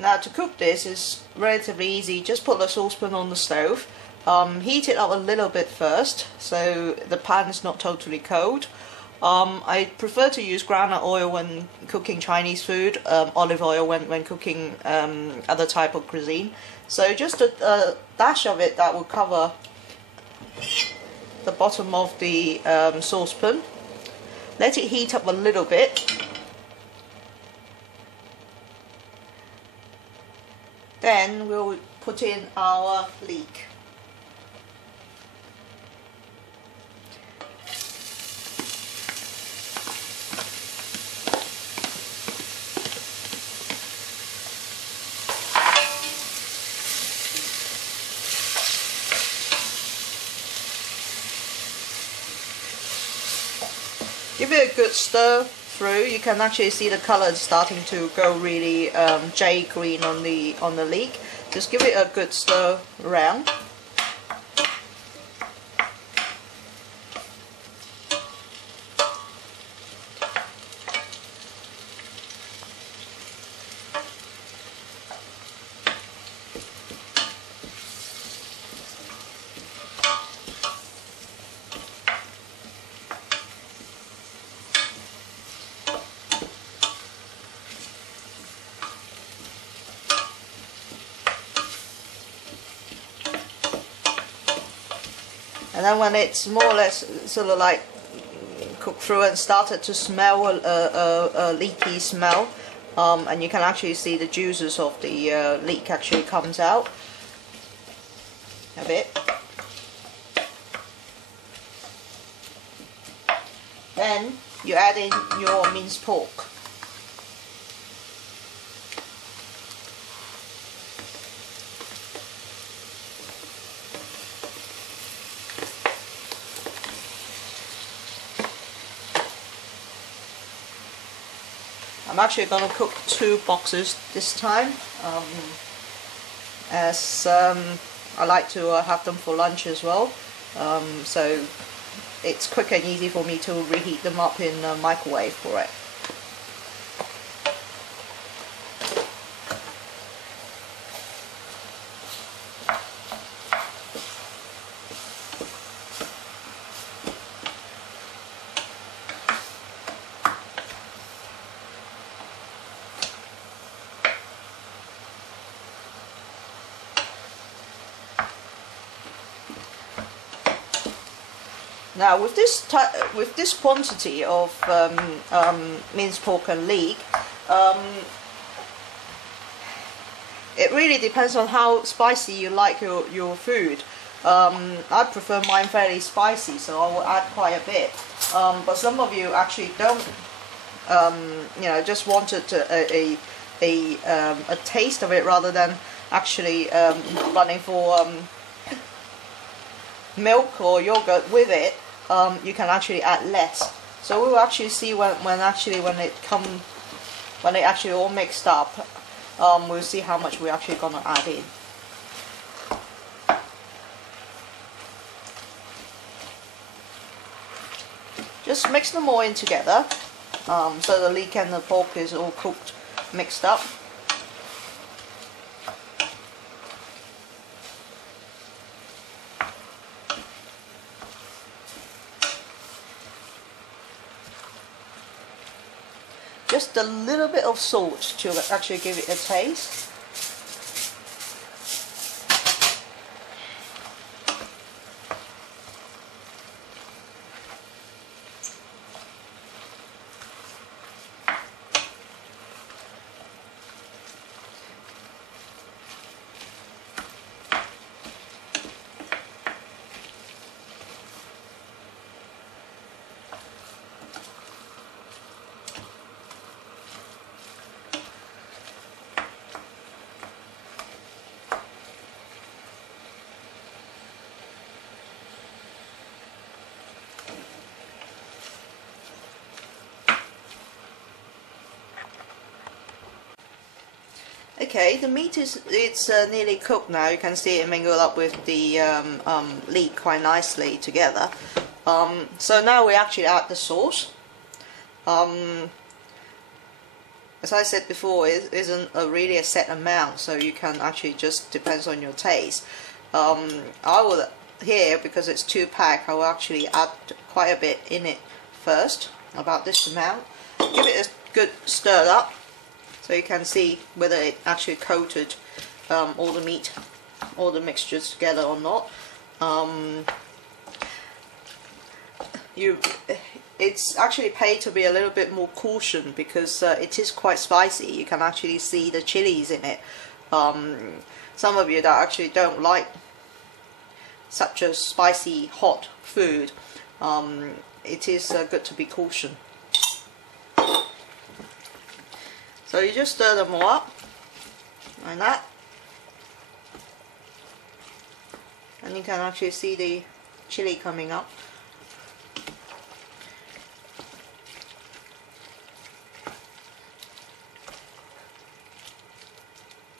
Now to cook this is relatively easy. Just put the saucepan on the stove, heat it up a little bit first so the pan is not totally cold. I prefer to use groundnut oil when cooking Chinese food, olive oil when cooking other type of cuisine. So just a dash of it that will cover the bottom of the saucepan. Let it heat up a little bit. Then we'll put in our leek. Give it a good stir through. You can actually see the color starting to go really jade green on the leek. Just give it a good stir around. And then when it's more or less sort of like cooked through and started to smell a leaky smell, and you can actually see the juices of the leek actually comes out a bit. Then you add in your minced pork. I'm actually going to cook 2 boxes this time, as I like to have them for lunch as well, so it's quick and easy for me to reheat them up in the microwave for it. Now with this quantity of minced pork and leek, it really depends on how spicy you like your food. I prefer mine fairly spicy, so I will add quite a bit. But some of you actually don't, you know, just wanted a taste of it rather than actually running for milk or yogurt with it. You can actually add less. So we'll actually see when it actually all mixed up. We'll see how much we're actually gonna add in. Just mix them all in together, so the leek and the pork is all cooked, mixed up. Just a little bit of salt to actually give it a taste. Okay, the meat it's nearly cooked now. You can see it mingled up with the leek quite nicely together. So now we actually add the sauce. as I said before, it isn't really a set amount, so you can actually just depends on your taste. I will here, because it's 2-pack, I will actually add quite a bit in it first, about this amount. Give it a good stir up so you can see whether it actually coated all the meat, all the mixtures together or not. It's actually paid to be a little bit more caution because it is quite spicy. You can actually see the chilies in it. Some of you that actually don't like such a spicy hot food, it is good to be caution. So you just stir them all up like that, and you can actually see the chili coming up.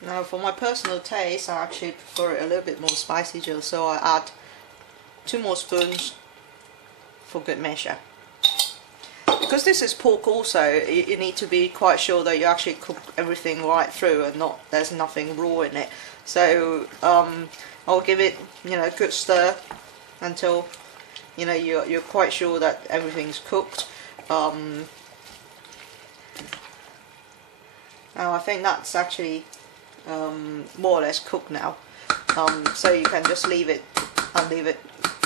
Now for my personal taste, I actually prefer it a little bit more spicy, just so I add 2 more spoons for good measure. Because this is pork also, you need to be quite sure that you actually cook everything right through and there's nothing raw in it. So I'll give it, a good stir until you're quite sure that everything's cooked. Now I think that's actually more or less cooked now, so you can just leave it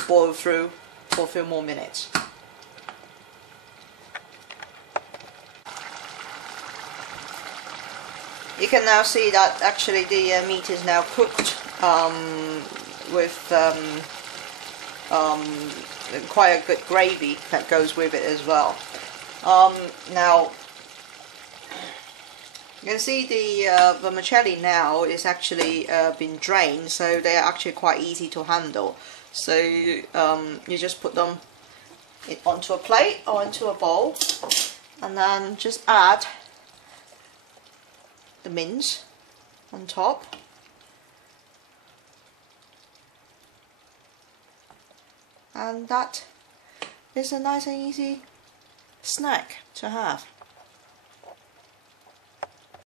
boil through for a few more minutes. You can now see that actually the meat is now cooked with quite a good gravy that goes with it as well. Now you can see the vermicelli now is actually been drained, so they're actually quite easy to handle. So you just put them onto a plate or into a bowl, and then just add the mince on top. And that is a nice and easy snack to have.